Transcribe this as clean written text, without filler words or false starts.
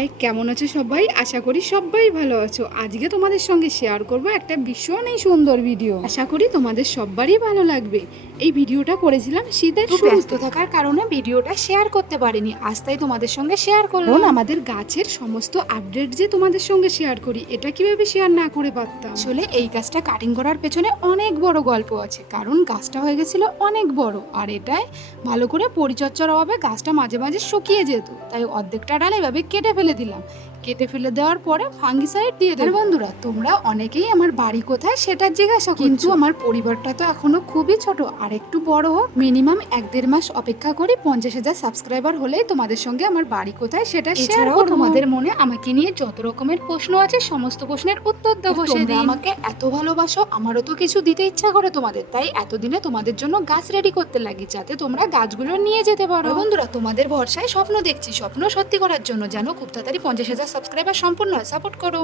High, কেমন আছো সবাই? আশা করি সবাই ভালো আছো। আজকে তোমাদের সঙ্গে শেয়ার করব একটা ভীষণই সুন্দর ভিডিও। আশা করি তোমাদের সবারই ভালো লাগবে। এই ভিডিওটা করেছিলাম শীতের ব্যস্ত থাকার কারণে ভিডিওটা শেয়ার করতে পারিনি। আজ তাই তোমাদের সঙ্গে শেয়ার করলাম। আমাদের গাছের সমস্ত আপডেট যে তোমাদের সঙ্গে শেয়ার করি, এটা কিভাবে শেয়ার না করে পারতাম। আসলে এই গাছটা কাটিং করার পেছনে অনেক বড় গল্প আছে, কারণ গাছটা হয়ে গেছিল অনেক বড়, আর এটাই ভালো করে পরিচর্যার অভাবে গাছটা মাঝে মাঝে শুকিয়ে যেত। তাই অর্ধেকটা ডাল এভাবে কেটে ফেলে দিলাম। কেটে ফেলে দেওয়ার পরে ফাঙ্গিসাইড দিয়ে দেব। বন্ধুরা, তোমরা অনেকেই আমার বাড়ি কোথায় সেটা জিজ্ঞাসা করছো, কিন্তু আমার পরিবারটা তো এখনো খুবই ছোট, আর একটু বড় হোক। মিনিমাম 1-1.5 মাস অপেক্ষা করি 50,000 সাবস্ক্রাইবার হলেই তোমাদের সঙ্গে আমার বাড়ি কোথায় সেটা শেয়ার করব। তোমাদের মনে আমাকে নিয়ে যত রকমের প্রশ্ন আছে সমস্ত প্রশ্নের উত্তর দেবো। তোমরা আমাকে এত ভালোবাসো, আমারও তো কিছু দিতে ইচ্ছা করে তোমাদের, তাই এতদিনে তোমাদের জন্য গাছ রেডি করতে লাগি, যাতে তোমরা গাছগুলো নিয়ে যেতে পারো। বন্ধুরা, তোমাদের ভরসায় স্বপ্ন দেখছি, স্বপ্ন সত্যি করার জন্য যেন খুব তাড়াতাড়ি 50,000 সাবস্ক্রাইবার সম্পূর্ণ সাপোর্ট করো।